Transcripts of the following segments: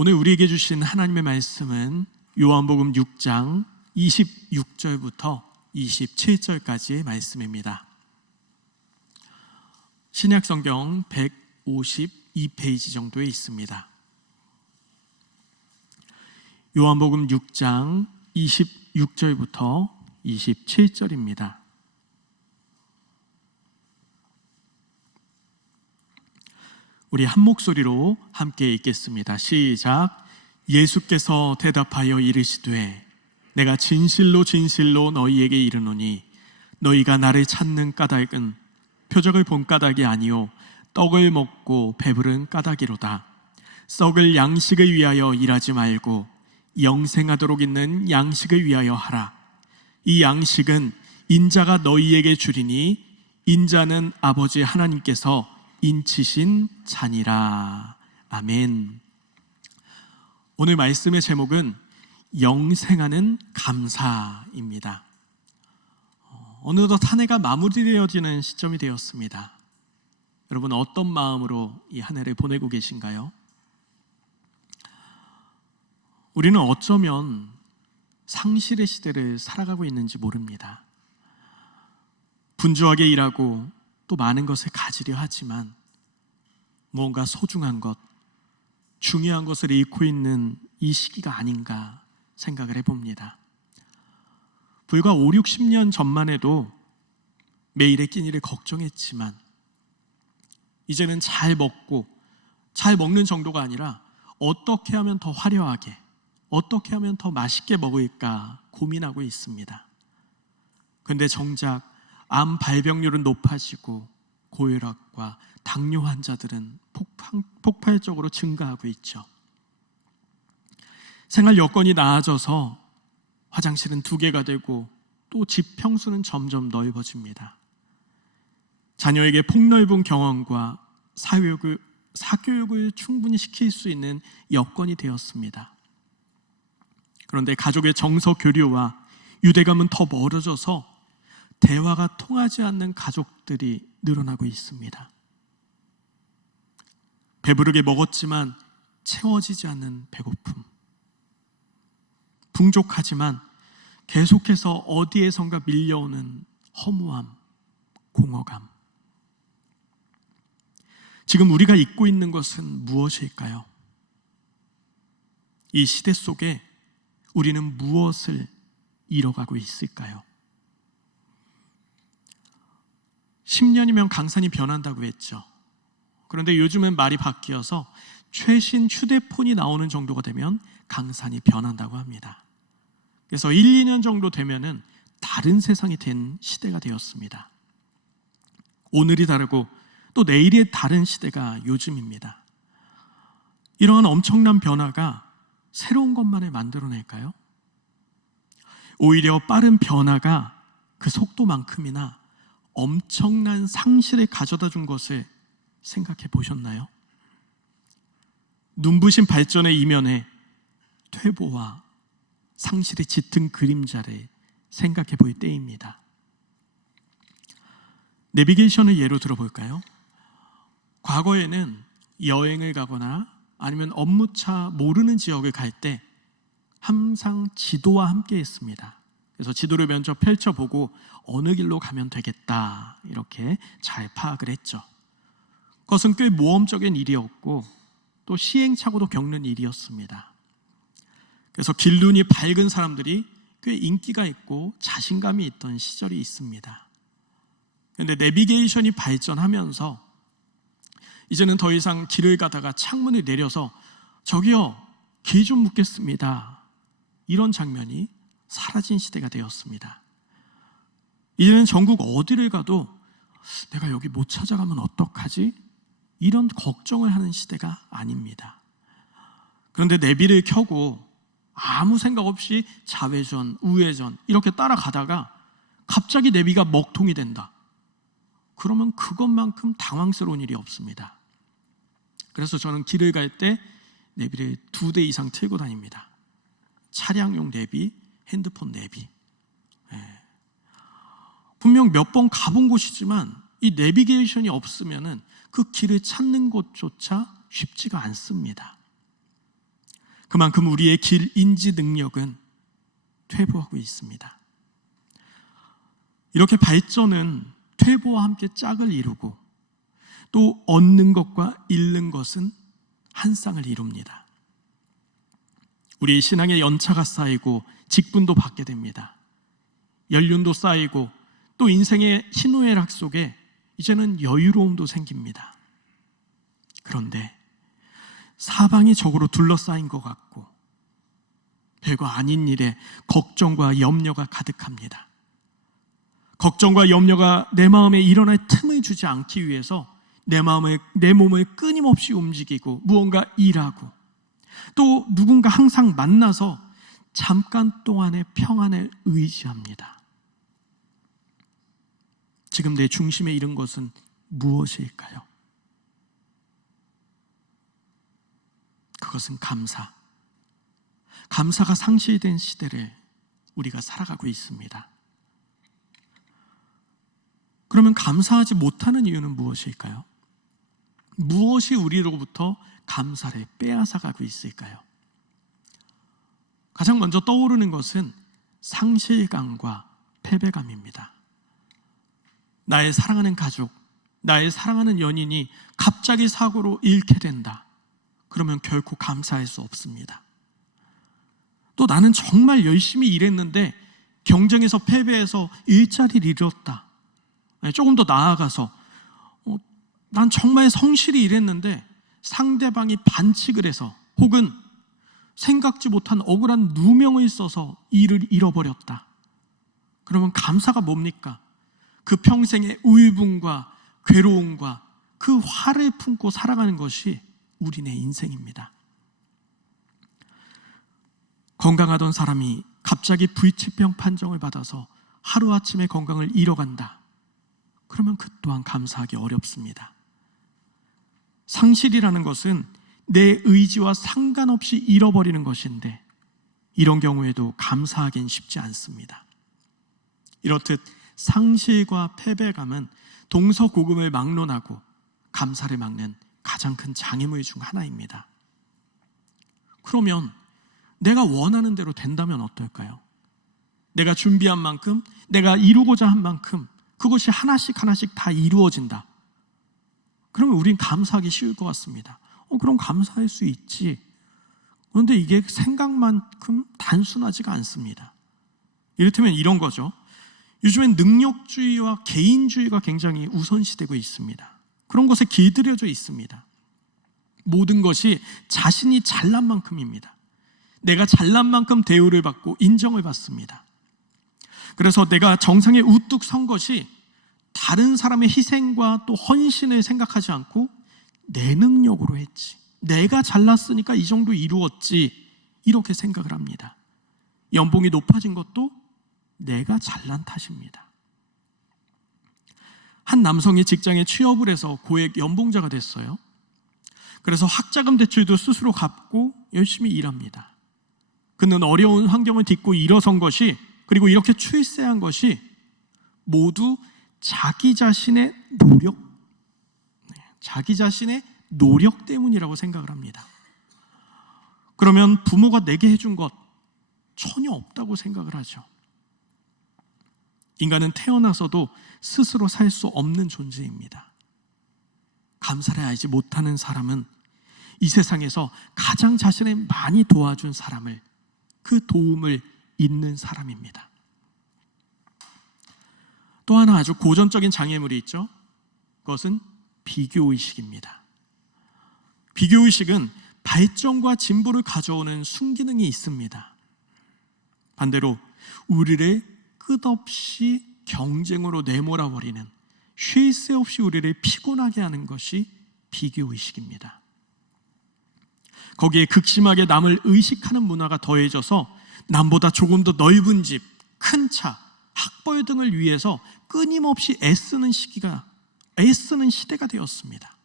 오늘 우리에게 주신 하나님의 말씀은 요한복음 6장 26절부터 27절까지의 말씀입니다. 신약성경 152페이지 정도에 있습니다. 요한복음 6장 26절부터 27절입니다. 우리 한 목소리로 함께 읽겠습니다. 시작. 예수께서 대답하여 이르시되 내가 진실로 진실로 너희에게 이르노니 너희가 나를 찾는 까닭은 표적을 본 까닭이 아니요 떡을 먹고 배부른 까닭이로다. 썩을 양식을 위하여 일하지 말고 영생하도록 있는 양식을 위하여 하라. 이 양식은 인자가 너희에게 주리니 인자는 아버지 하나님께서 인치신 자니라. 아멘. 오늘 말씀의 제목은 영생하는 감사입니다. 어느덧 한 해가 마무리되어지는 시점이 되었습니다. 여러분 어떤 마음으로 이 한 해를 보내고 계신가요? 우리는 어쩌면 상실의 시대를 살아가고 있는지 모릅니다. 분주하게 일하고 또 많은 것을 가지려 하지만 무언가 소중한 것, 중요한 것을 잃고 있는 이 시기가 아닌가 생각을 해봅니다. 불과 5, 60년 전만 해도 매일의 끼니를 걱정했지만 이제는 잘 먹고 잘 먹는 정도가 아니라 어떻게 하면 더 화려하게, 어떻게 하면 더 맛있게 먹을까 고민하고 있습니다. 그런데 정작 암 발병률은 높아지고 고혈압과 당뇨 환자들은 폭발적으로 증가하고 있죠. 생활 여건이 나아져서 화장실은 2개가 되고 또 집 평수는 점점 넓어집니다. 자녀에게 폭넓은 경험과 사교육을 충분히 시킬 수 있는 여건이 되었습니다. 그런데 가족의 정서 교류와 유대감은 더 멀어져서 대화가 통하지 않는 가족들이 늘어나고 있습니다. 배부르게 먹었지만 채워지지 않는 배고픔, 풍족하지만 계속해서 어디에선가 밀려오는 허무함, 공허감. 지금 우리가 잊고 있는 것은 무엇일까요? 이 시대 속에 우리는 무엇을 잃어가고 있을까요? 10년이면 강산이 변한다고 했죠. 그런데 요즘은 말이 바뀌어서 최신 휴대폰이 나오는 정도가 되면 강산이 변한다고 합니다. 그래서 1, 2년 정도 되면은 다른 세상이 된 시대가 되었습니다. 오늘이 다르고 또 내일이 다른 시대가 요즘입니다. 이러한 엄청난 변화가 새로운 것만을 만들어낼까요? 오히려 빠른 변화가 그 속도만큼이나 엄청난 상실을 가져다 준 것을 생각해 보셨나요? 눈부신 발전의 이면에 퇴보와 상실의 짙은 그림자를 생각해 볼 때입니다. 내비게이션을 예로 들어볼까요? 과거에는 여행을 가거나 아니면 업무차 모르는 지역을 갈 때 항상 지도와 함께 했습니다. 그래서 지도를 먼저 펼쳐보고 어느 길로 가면 되겠다 이렇게 잘 파악을 했죠. 그것은 꽤 모험적인 일이었고 또 시행착오도 겪는 일이었습니다. 그래서 길눈이 밝은 사람들이 꽤 인기가 있고 자신감이 있던 시절이 있습니다. 그런데 내비게이션이 발전하면서 이제는 더 이상 길을 가다가 창문을 내려서 저기요 길 좀 묻겠습니다 이런 장면이 사라진 시대가 되었습니다. 이제는 전국 어디를 가도 내가 여기 못 찾아가면 어떡하지? 이런 걱정을 하는 시대가 아닙니다. 그런데 내비를 켜고 아무 생각 없이 좌회전, 우회전 이렇게 따라가다가 갑자기 내비가 먹통이 된다. 그러면 그것만큼 당황스러운 일이 없습니다. 그래서 저는 길을 갈 때 내비를 2대 이상 틀고 다닙니다. 차량용 내비, 핸드폰 내비. 분명 몇 번 가본 곳이지만 이 내비게이션이 없으면은 그 길을 찾는 것조차 쉽지가 않습니다. 그만큼 우리의 길 인지 능력은 퇴보하고 있습니다. 이렇게 발전은 퇴보와 함께 짝을 이루고 또 얻는 것과 잃는 것은 한 쌍을 이룹니다. 우리의 신앙의 연차가 쌓이고 직분도 받게 됩니다. 연륜도 쌓이고 또 인생의 희노애락 속에 이제는 여유로움도 생깁니다. 그런데 사방이 적으로 둘러싸인 것 같고 별거 아닌 일에 걱정과 염려가 가득합니다. 걱정과 염려가 내 마음에 일어날 틈을 주지 않기 위해서 내 몸을 끊임없이 움직이고 무언가 일하고 또 누군가 항상 만나서 잠깐 동안의 평안을 의지합니다. 지금 내 중심에 이른 것은 무엇일까요? 그것은 감사가 상실된 시대를 우리가 살아가고 있습니다. 그러면 감사하지 못하는 이유는 무엇일까요? 무엇이 우리로부터 감사를 빼앗아가고 있을까요? 가장 먼저 떠오르는 것은 상실감과 패배감입니다. 나의 사랑하는 가족, 나의 사랑하는 연인이 갑자기 사고로 잃게 된다. 그러면 결코 감사할 수 없습니다. 또 나는 정말 열심히 일했는데 경쟁에서 패배해서 일자리를 잃었다. 조금 더 나아가서 난 정말 성실히 일했는데 상대방이 반칙을 해서 혹은 생각지 못한 억울한 누명을 써서 일을 잃어버렸다. 그러면 감사가 뭡니까? 그 평생의 울분과 괴로움과 그 화를 품고 살아가는 것이 우리네 인생입니다. 건강하던 사람이 갑자기 불치병 판정을 받아서 하루아침에 건강을 잃어간다. 그러면 그 또한 감사하기 어렵습니다. 상실이라는 것은 내 의지와 상관없이 잃어버리는 것인데 이런 경우에도 감사하기는 쉽지 않습니다. 이렇듯 상실과 패배감은 동서고금을 막론하고 감사를 막는 가장 큰 장애물 중 하나입니다. 그러면 내가 원하는 대로 된다면 어떨까요? 내가 준비한 만큼, 내가 이루고자 한 만큼 그것이 하나씩 다 이루어진다. 그러면 우린 감사하기 쉬울 것 같습니다. 그럼 감사할 수 있지. 그런데 이게 생각만큼 단순하지가 않습니다. 이를테면 이런 거죠. 요즘엔 능력주의와 개인주의가 굉장히 우선시되고 있습니다. 그런 것에 길들여져 있습니다. 모든 것이 자신이 잘난 만큼입니다. 내가 잘난 만큼 대우를 받고 인정을 받습니다. 그래서 내가 정상에 우뚝 선 것이 다른 사람의 희생과 또 헌신을 생각하지 않고 내 능력으로 했지, 내가 잘났으니까 이 정도 이루었지, 이렇게 생각을 합니다. 연봉이 높아진 것도 내가 잘난 탓입니다. 한 남성이 직장에 취업을 해서 고액 연봉자가 됐어요. 그래서 학자금 대출도 스스로 갚고 열심히 일합니다. 그는 어려운 환경을 딛고 일어선 것이, 그리고 이렇게 출세한 것이 모두 자기 자신의 노력 때문이라고 생각을 합니다. 그러면 부모가 내게 해준 것 전혀 없다고 생각을 하죠. 인간은 태어나서도 스스로 살 수 없는 존재입니다. 감사를 알지 못하는 사람은 이 세상에서 가장 자신을 많이 도와준 사람을, 그 도움을 잊는 사람입니다. 또 하나 아주 고전적인 장애물이 있죠. 그것은 비교의식입니다. 비교의식은 발전과 진보를 가져오는 순기능이 있습니다. 반대로 우리를 끝없이 경쟁으로 내몰아버리는, 쉴 새 없이 우리를 피곤하게 하는 것이 비교의식입니다. 거기에 극심하게 남을 의식하는 문화가 더해져서 남보다 조금 더 넓은 집, 큰 차, 학벌 등을 위해서 끊임없이 애쓰는 시대가 되었습니다.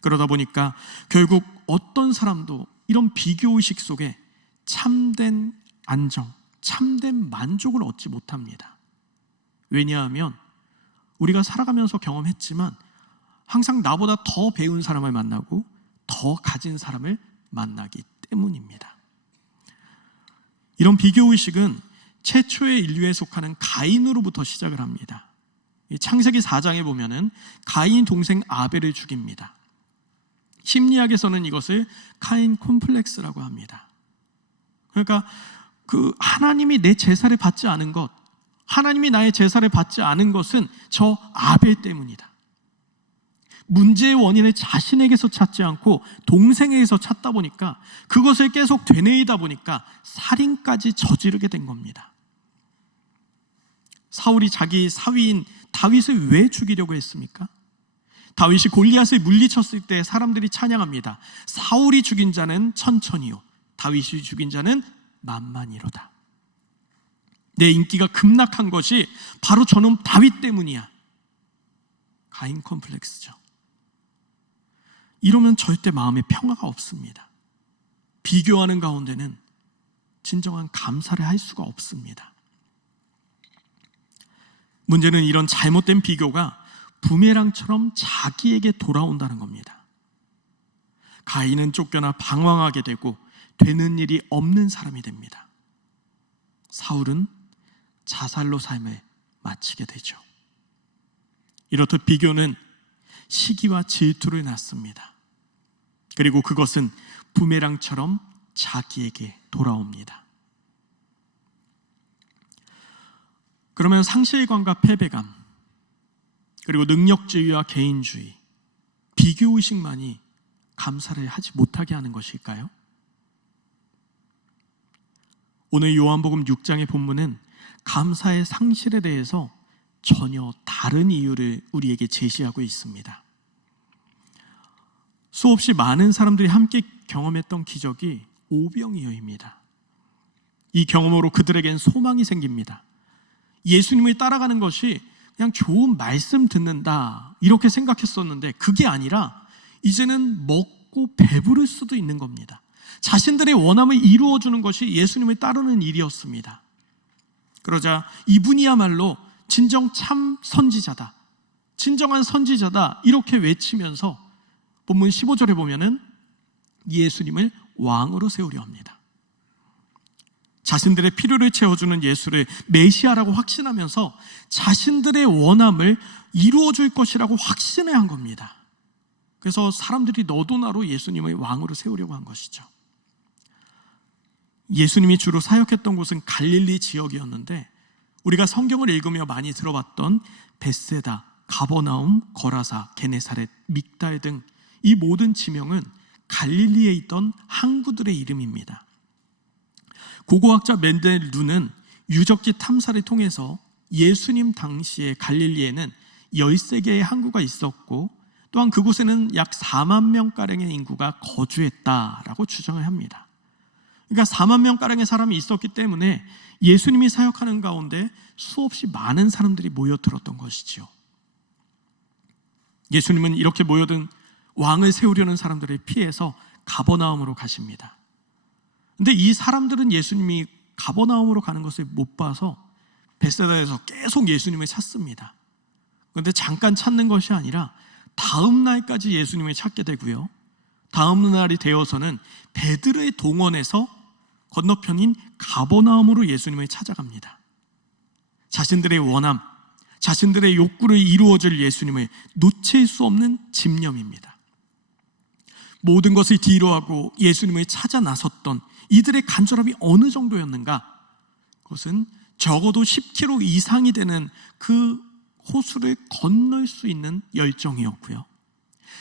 그러다 보니까 결국 어떤 사람도 이런 비교의식 속에 참된 안정, 참된 만족을 얻지 못합니다. 왜냐하면 우리가 살아가면서 경험했지만 항상 나보다 더 배운 사람을 만나고 더 가진 사람을 만나기 때문입니다. 이런 비교의식은 최초의 인류에 속하는 가인으로부터 시작을 합니다. 창세기 4장에 보면은 가인 동생 아벨을 죽입니다. 심리학에서는 이것을 카인 콤플렉스라고 합니다. 그러니까 하나님이 내 제사를 받지 않은 것, 하나님이 나의 제사를 받지 않은 것은 저 아벨 때문이다. 문제의 원인을 자신에게서 찾지 않고 동생에게서 찾다 보니까 그것을 계속 되뇌이다 보니까 살인까지 저지르게 된 겁니다. 사울이 자기 사위인 다윗을 왜 죽이려고 했습니까? 다윗이 골리앗을 물리쳤을 때 사람들이 찬양합니다. 사울이 죽인 자는 천천히요, 다윗이 죽인 자는 만만히로다. 내 인기가 급락한 것이 바로 저놈 다윗 때문이야. 가인 컴플렉스죠. 이러면 절대 마음에 평화가 없습니다. 비교하는 가운데는 진정한 감사를 할 수가 없습니다. 문제는 이런 잘못된 비교가 부메랑처럼 자기에게 돌아온다는 겁니다. 가인은 쫓겨나 방황하게 되고 되는 일이 없는 사람이 됩니다. 사울은 자살로 삶을 마치게 되죠. 이렇듯 비교는 시기와 질투를 낳습니다. 그리고 그것은 부메랑처럼 자기에게 돌아옵니다. 그러면 상실감과 패배감, 그리고 능력주의와 개인주의, 비교의식만이 감사를 하지 못하게 하는 것일까요? 오늘 요한복음 6장의 본문은 감사의 상실에 대해서 전혀 다른 이유를 우리에게 제시하고 있습니다. 수없이 많은 사람들이 함께 경험했던 기적이 오병이어입니다. 이 경험으로 그들에겐 소망이 생깁니다. 예수님을 따라가는 것이 그냥 좋은 말씀 듣는다 이렇게 생각했었는데 그게 아니라 이제는 먹고 배부를 수도 있는 겁니다. 자신들의 원함을 이루어주는 것이 예수님을 따르는 일이었습니다. 그러자 이분이야말로 진정 참 선지자다, 진정한 선지자다 이렇게 외치면서 본문 15절에 보면은 예수님을 왕으로 세우려 합니다. 자신들의 필요를 채워주는 예수를 메시아라고 확신하면서 자신들의 원함을 이루어줄 것이라고 확신을 한 겁니다. 그래서 사람들이 너도 나로 예수님을 왕으로 세우려고 한 것이죠. 예수님이 주로 사역했던 곳은 갈릴리 지역이었는데 우리가 성경을 읽으며 많이 들어봤던 벳세다, 가버나움, 거라사, 게네사렛, 믹달 등 이 모든 지명은 갈릴리에 있던 항구들의 이름입니다. 고고학자 멘델 루는 유적지 탐사를 통해서 예수님 당시에 갈릴리에는 13개의 항구가 있었고 또한 그곳에는 약 4만 명가량의 인구가 거주했다라고 주장을 합니다. 그러니까 4만 명가량의 사람이 있었기 때문에 예수님이 사역하는 가운데 수없이 많은 사람들이 모여들었던 것이지요. 예수님은 이렇게 모여든 왕을 세우려는 사람들을 피해서 가버나움으로 가십니다. 근데 이 사람들은 예수님이 가버나움으로 가는 것을 못 봐서 벳세다에서 계속 예수님을 찾습니다. 그런데 잠깐 찾는 것이 아니라 다음 날까지 예수님을 찾게 되고요, 다음 날이 되어서는 베드로의 동원에서 건너편인 가버나움으로 예수님을 찾아갑니다. 자신들의 원함, 자신들의 욕구를 이루어줄 예수님을 놓칠 수 없는 집념입니다. 모든 것을 뒤로하고 예수님을 찾아 나섰던 이들의 간절함이 어느 정도였는가? 그것은 적어도 10km 이상이 되는 그 호수를 건널 수 있는 열정이었고요,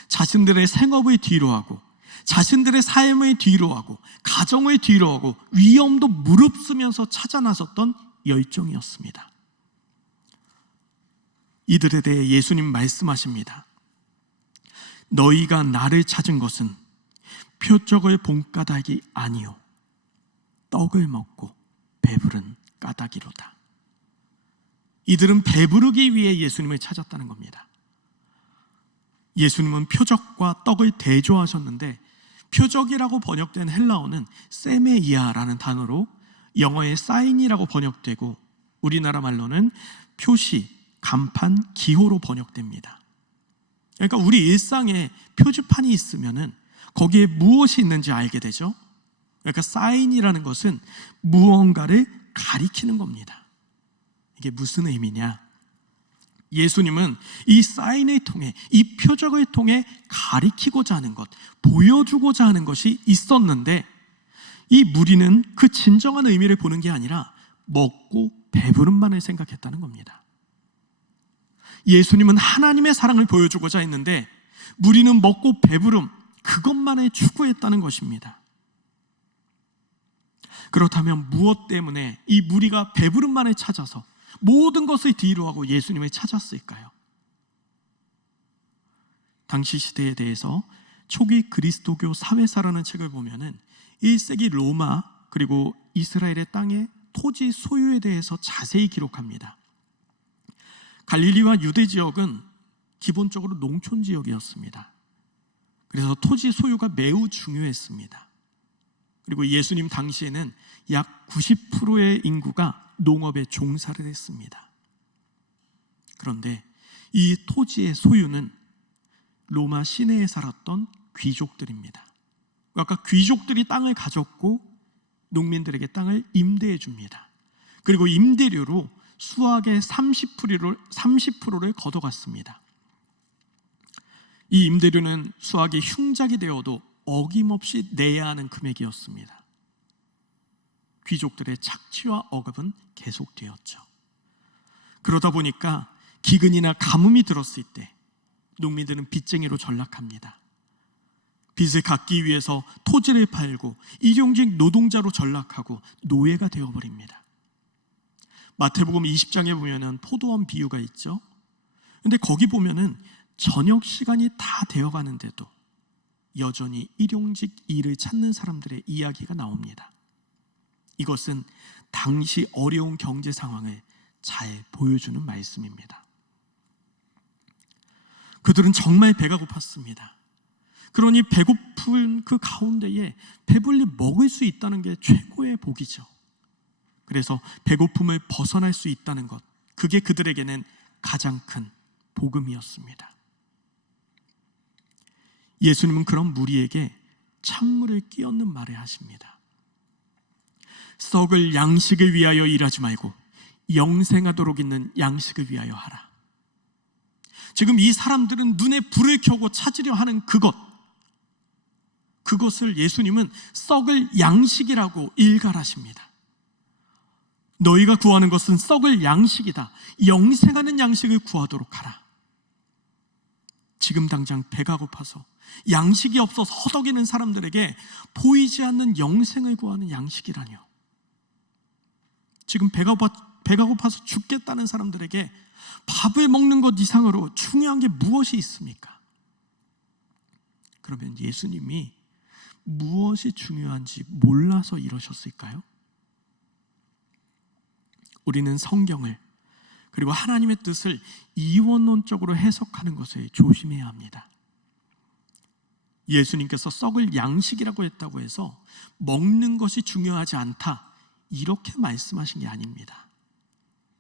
자신들의 생업을 뒤로하고 자신들의 삶을 뒤로하고 가정을 뒤로하고 위험도 무릅쓰면서 찾아 나섰던 열정이었습니다. 이들에 대해 예수님 말씀하십니다. 너희가 나를 찾은 것은 표적의 본까닭이 아니요 떡을 먹고 배부른 까닭이로다. 이들은 배부르기 위해 예수님을 찾았다는 겁니다. 예수님은 표적과 떡을 대조하셨는데 표적이라고 번역된 헬라어는 세메이아라는 단어로 영어의 사인이라고 번역되고 우리나라 말로는 표시, 간판, 기호로 번역됩니다. 그러니까 우리 일상에 표지판이 있으면은 거기에 무엇이 있는지 알게 되죠. 그러니까 사인이라는 것은 무언가를 가리키는 겁니다. 이게 무슨 의미냐? 예수님은 이 사인을 통해, 이 표적을 통해 가리키고자 하는 것, 보여주고자 하는 것이 있었는데, 이 무리는 그 진정한 의미를 보는 게 아니라 먹고 배부름만을 생각했다는 겁니다. 예수님은 하나님의 사랑을 보여주고자 했는데 무리는 먹고 배부름, 그것만을 추구했다는 것입니다. 그렇다면 무엇 때문에 이 무리가 배부름만을 찾아서 모든 것을 뒤로하고 예수님을 찾았을까요? 당시 시대에 대해서 초기 그리스도교 사회사라는 책을 보면은 1세기 로마 그리고 이스라엘의 땅의 토지 소유에 대해서 자세히 기록합니다. 갈릴리와 유대 지역은 기본적으로 농촌 지역이었습니다. 그래서 토지 소유가 매우 중요했습니다. 그리고 예수님 당시에는 약 90%의 인구가 농업에 종사를 했습니다. 그런데 이 토지의 소유는 로마 시내에 살았던 귀족들입니다. 아까 귀족들이 땅을 가졌고 농민들에게 땅을 임대해 줍니다. 그리고 임대료로 수확의 30%를 걷어갔습니다. 이 임대료는 수확이 흉작이 되어도 어김없이 내야 하는 금액이었습니다. 귀족들의 착취와 억압은 계속되었죠. 그러다 보니까 기근이나 가뭄이 들었을 때 농민들은 빚쟁이로 전락합니다. 빚을 갚기 위해서 토지를 팔고 일용직 노동자로 전락하고 노예가 되어버립니다. 마태복음 20장에 보면은 포도원 비유가 있죠. 근데 거기 보면은 저녁 시간이 다 되어가는데도 여전히 일용직 일을 찾는 사람들의 이야기가 나옵니다. 이것은 당시 어려운 경제 상황을 잘 보여주는 말씀입니다. 그들은 정말 배가 고팠습니다. 그러니 배고픈 그 가운데에 배불리 먹을 수 있다는 게 최고의 복이죠. 그래서 배고픔을 벗어날 수 있다는 것, 그게 그들에게는 가장 큰 복음이었습니다. 예수님은 그런 무리에게 찬물을 끼얹는 말을 하십니다. 썩을 양식을 위하여 일하지 말고 영생하도록 있는 양식을 위하여 하라. 지금 이 사람들은 눈에 불을 켜고 찾으려 하는 그것을 예수님은 썩을 양식이라고 일갈하십니다. 너희가 구하는 것은 썩을 양식이다. 영생하는 양식을 구하도록 하라. 지금 당장 배가 고파서 양식이 없어서 허덕이는 사람들에게 보이지 않는 영생을 구하는 양식이라뇨. 지금 배가 고파서 죽겠다는 사람들에게 밥을 먹는 것 이상으로 중요한 게 무엇이 있습니까? 그러면 예수님이 무엇이 중요한지 몰라서 이러셨을까요? 우리는 성경을 그리고 하나님의 뜻을 이원론적으로 해석하는 것을 조심해야 합니다. 예수님께서 썩을 양식이라고 했다고 해서 먹는 것이 중요하지 않다, 이렇게 말씀하신 게 아닙니다.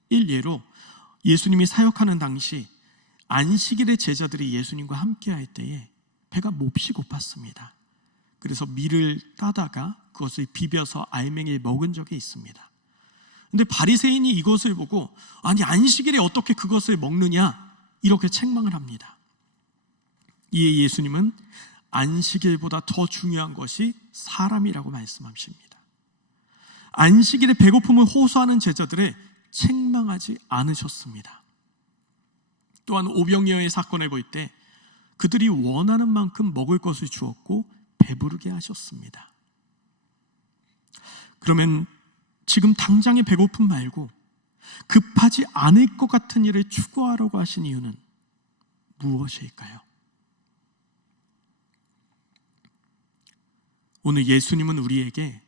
일례로 예수님이 사역하는 당시 안식일에 제자들이 예수님과 함께할 때에 배가 몹시 고팠습니다. 그래서 밀을 따다가 그것을 비벼서 알맹이를 먹은 적이 있습니다. 근데 바리새인이 이것을 보고 아니 안식일에 어떻게 그것을 먹느냐 이렇게 책망을 합니다. 이에 예수님은 안식일보다 더 중요한 것이 사람이라고 말씀하십니다. 안식일에 배고픔을 호소하는 제자들을 책망하지 않으셨습니다. 또한 오병이어의 사건을 볼 때 그들이 원하는 만큼 먹을 것을 주었고 배부르게 하셨습니다. 그러면 지금 당장의 배고픔 말고 급하지 않을 것 같은 일을 추구하라고 하신 이유는 무엇일까요? 오늘 예수님은 우리에게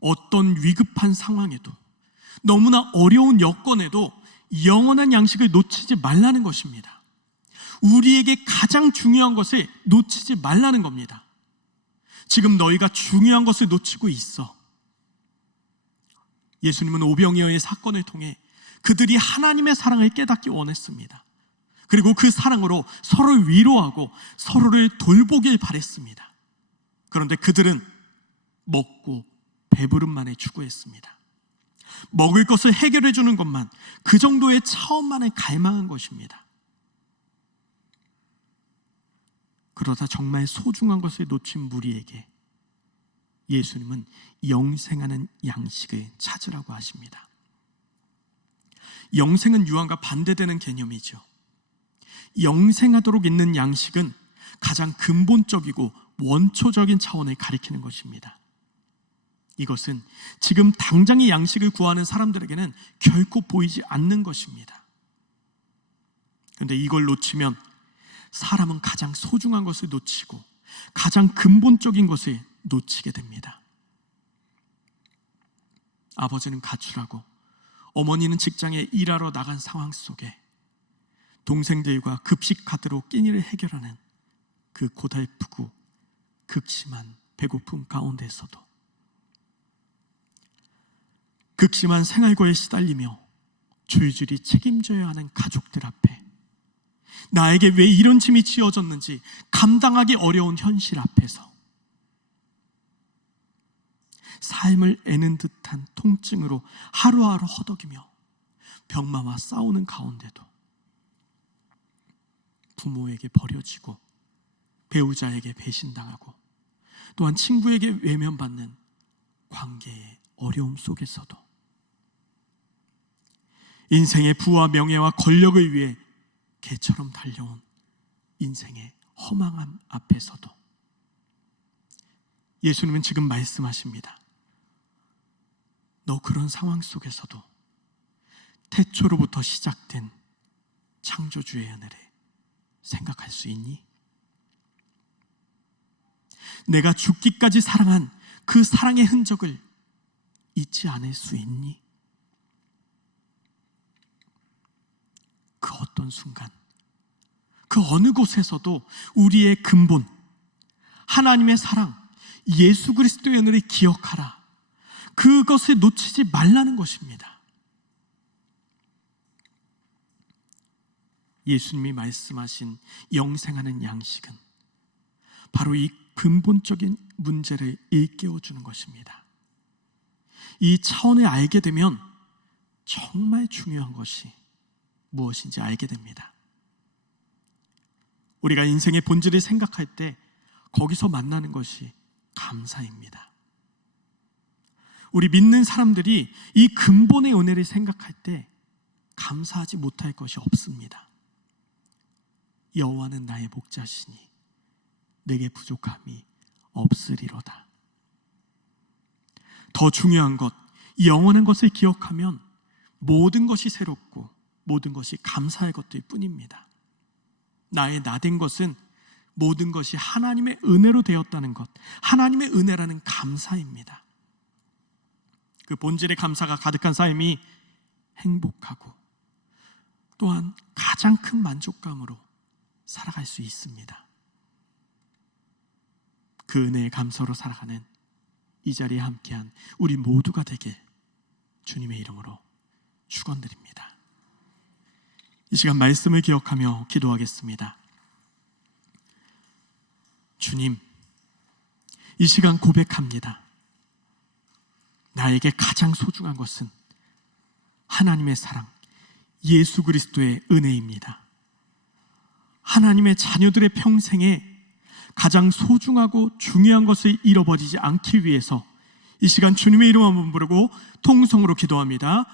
어떤 위급한 상황에도 너무나 어려운 여건에도 영원한 양식을 놓치지 말라는 것입니다. 우리에게 가장 중요한 것을 놓치지 말라는 겁니다. 지금 너희가 중요한 것을 놓치고 있어. 예수님은 오병이어의 사건을 통해 그들이 하나님의 사랑을 깨닫기 원했습니다. 그리고 그 사랑으로 서로를 위로하고 서로를 돌보길 바랬습니다. 그런데 그들은 먹고 배부름만을 추구했습니다. 먹을 것을 해결해 주는 것만, 그 정도의 차원만을 갈망한 것입니다. 그러다 정말 소중한 것을 놓친 무리에게 예수님은 영생하는 양식을 찾으라고 하십니다. 영생은 유한과 반대되는 개념이죠. 영생하도록 있는 양식은 가장 근본적이고 원초적인 차원을 가리키는 것입니다. 이것은 지금 당장의 양식을 구하는 사람들에게는 결코 보이지 않는 것입니다. 그런데 이걸 놓치면 사람은 가장 소중한 것을 놓치고 가장 근본적인 것을 놓치게 됩니다. 아버지는 가출하고 어머니는 직장에 일하러 나간 상황 속에 동생들과 급식 카드로 끼니를 해결하는 그 고달프고 극심한 배고픔 가운데서도 극심한 생활고에 시달리며 줄줄이 책임져야 하는 가족들 앞에 나에게 왜 이런 짐이 지어졌는지 감당하기 어려운 현실 앞에서 삶을 애는 듯한 통증으로 하루하루 허덕이며 병마와 싸우는 가운데도 부모에게 버려지고 배우자에게 배신당하고 또한 친구에게 외면받는 관계의 어려움 속에서도 인생의 부와 명예와 권력을 위해 개처럼 달려온 인생의 허망함 앞에서도 예수님은 지금 말씀하십니다. 너 그런 상황 속에서도 태초로부터 시작된 창조주의 은혜를 생각할 수 있니? 내가 죽기까지 사랑한 그 사랑의 흔적을 잊지 않을 수 있니? 그 어떤 순간, 그 어느 곳에서도 우리의 근본, 하나님의 사랑, 예수 그리스도의 은혜를 기억하라. 그것을 놓치지 말라는 것입니다. 예수님이 말씀하신 영생하는 양식은 바로 이 근본적인 문제를 일깨워주는 것입니다. 이 차원을 알게 되면 정말 중요한 것이 무엇인지 알게 됩니다. 우리가 인생의 본질을 생각할 때 거기서 만나는 것이 감사입니다. 우리 믿는 사람들이 이 근본의 은혜를 생각할 때 감사하지 못할 것이 없습니다. 여호와는 나의 목자시니 내게 부족함이 없으리로다. 더 중요한 것, 영원한 것을 기억하면 모든 것이 새롭고 모든 것이 감사할 것들 뿐입니다. 나의 나된 것은 모든 것이 하나님의 은혜로 되었다는 것, 하나님의 은혜라는 감사입니다. 그 본질의 감사가 가득한 삶이 행복하고 또한 가장 큰 만족감으로 살아갈 수 있습니다. 그 은혜의 감사로 살아가는 이 자리에 함께한 우리 모두가 되길 주님의 이름으로 축원드립니다. 이 시간 말씀을 기억하며 기도하겠습니다. 주님, 이 시간 고백합니다. 나에게 가장 소중한 것은 하나님의 사랑, 예수 그리스도의 은혜입니다. 하나님의 자녀들의 평생에 가장 소중하고 중요한 것을 잃어버리지 않기 위해서 이 시간 주님의 이름 한번 부르고 통성으로 기도합니다.